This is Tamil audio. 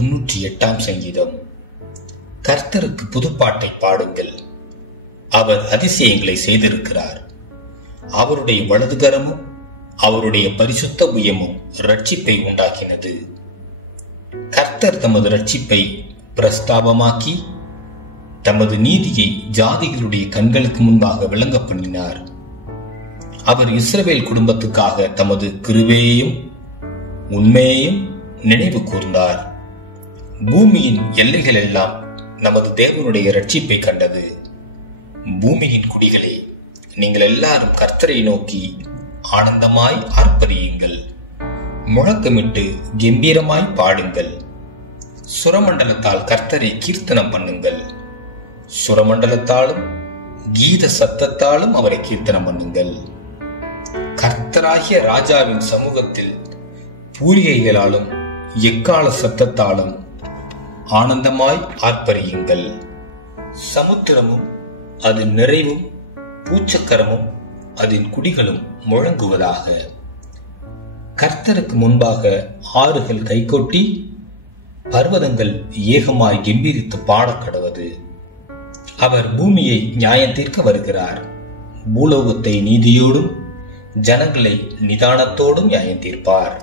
98 சங்கீதம். கர்த்தருக்கு புதுப்பாட்டை பாடுங்கள், அவர் அதிசயங்களை செய்திருக்கிறார். அவருடைய வலதுகரமும் அவருடைய பரிசுத்த புயமும் இரட்சிப்பை உண்டாக்கினது. கர்த்தர் தமது இரட்சிப்பை பிரஸ்தாபமாக்கி தமது நீதியை ஜாதிகளுடைய கண்களுக்கு முன்பாக விளங்க பண்ணினார். அவர் இஸ்ரவேல் குடும்பத்துக்காக தமது கிருபையையும் உண்மையையும் நினைவு கூர்ந்தார். பூமியின் எல்லைகள் எல்லாம் நமது தேவனுடைய இரட்சிப்பை கண்டது. பூமியின் குடிகளே, நீங்கள் எல்லாரும் கர்த்தரை நோக்கி ஆனந்தமாய் ஆர்ப்பரியுங்கள், முழக்கமிட்டு கம்பீரமாய் பாடுங்கள். சுரமண்டலத்தால் கர்த்தரை கீர்த்தனம் பண்ணுங்கள், சுரமண்டலத்தாலும் கீத சத்தத்தாலும் அவரை கீர்த்தனம் பண்ணுங்கள். கர்த்தராகிய ராஜாவின் சமூகத்தில் பூரிகைகளாலும் எக்கால சத்தத்தாலும் ஆனந்தமாய் ஆர்ப்பரியுங்கள். சமுத்திரமும் அதன் நிறைவும் பூச்சக்கரமும் அதன் குடிகளும் முழங்குவதாக. கர்த்தருக்கு முன்பாக ஆறுகள் கைகொட்டி பர்வதங்கள் ஏகமாய் கம்பீரித்து பாடக்கடவது. அவர் பூமியை நியாயம் தீர்க்க வருகிறார். பூலோகத்தை நீதியோடும் ஜனங்களை நிதானத்தோடும் நியாயம் தீர்ப்பார்.